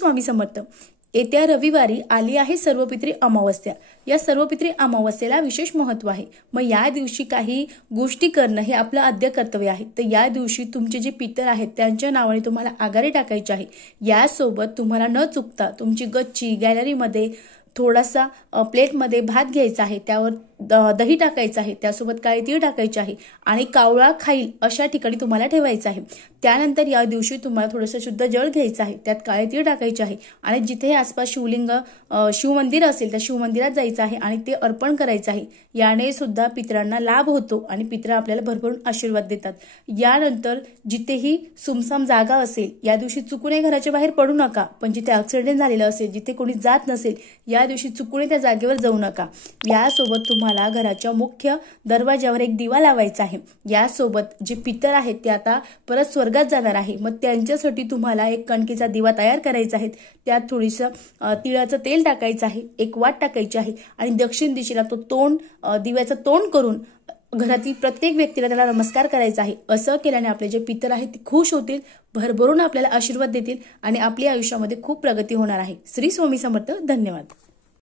स्वामी समर्थ. येत्या रविवारी आली आहे सर्वपित्री अमावस्या. या सर्वपित्री अमावस्येला विशेष महत्व आहे. मग या दिवशी काही गोष्टी करणं हे आपलं आद्य कर्तव्य आहे. तर या दिवशी तुमचे जे पितर आहेत त्यांच्या नावाने तुम्हाला आघाडी टाकायची आहे. यासोबत तुम्हाला न चुकता तुमची गच्ची गॅलरीमध्ये थोडासा प्लेटमध्ये भात घ्यायचा आहे, त्यावर दही टाकायचं आहे, त्यासोबत काळे तीळ टाकायचे आहे आणि कावळा खाईल अशा ठिकाणी तुम्हाला ठेवायचं आहे. त्यानंतर या दिवशी तुम्हाला थोडंसं शुद्ध जळ घ्यायचं आहे, त्यात काळे तीळ टाकायचे आहे आणि जिथे आसपास शिवमंदिर असेल त्या शिवमंदिरात जायचं आहे आणि ते अर्पण करायचं आहे. याने सुद्धा पितरांना लाभ होतो आणि पितर आपल्याला भरभरून आशीर्वाद देतात. यानंतर जिथेही सुमसाम जागा असेल या दिवशी चुकूनही घराच्या बाहेर पडू नका. पण जिथे ऍक्सिडेंट झालेला असेल, जिथे कोणी जात नसेल, या दिवशी चुकूनही त्या जागेवर जाऊ नका. यासोबत तुम्हाला घराच्या मुख्य दरवाजावर एक दिवा लावायचा आहे. यासोबत जे पितर आहेत ते आता परत स्वर्गात जाणार आहे. मग त्यांच्यासाठी तुम्हाला एक कणकेचा दिवा तयार करायचा आहे. त्यात थोडीसं तिळाचं तेल टाकायचं आहे, एक वाट टाकायची आहे आणि दक्षिण दिशेला तो दिव्याचं तोंड करून घरातील प्रत्येक व्यक्तीला त्याला नमस्कार करायचा आहे. असं केल्याने आपले जे पितर आहेत ते खुश होतील, भरभरून आपल्याला आशीर्वाद देतील आणि आपल्या आयुष्यामध्ये खूप प्रगती होणार आहे. श्री स्वामी समर्थ. धन्यवाद.